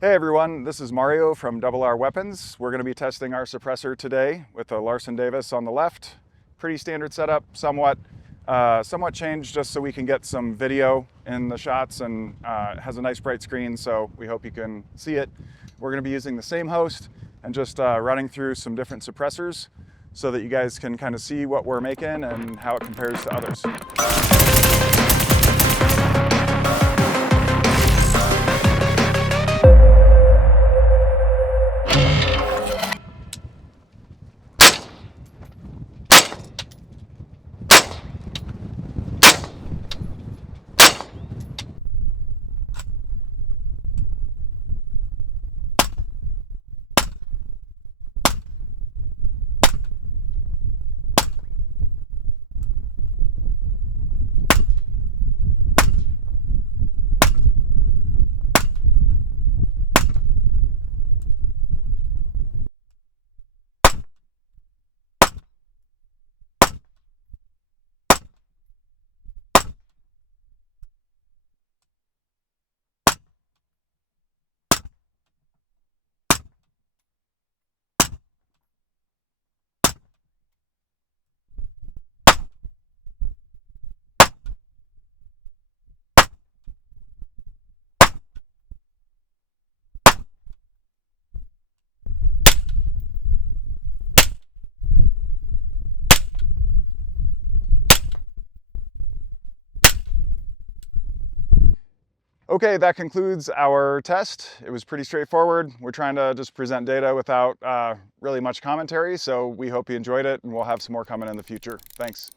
Hey everyone, this is Mario from R Weapons. We're going to be testing our suppressor today with a Larson Davis on the left. Pretty standard setup, somewhat changed just so we can get some video in the shots, and it has a nice bright screen, so we hope you can see it. We're going to be using the same host and just running through some different suppressors so that you guys can kind of see what we're making and how it compares to others. Okay, that concludes our test. It was pretty straightforward. We're trying to just present data without really much commentary, so we hope you enjoyed it, and we'll have some more coming in the future. Thanks.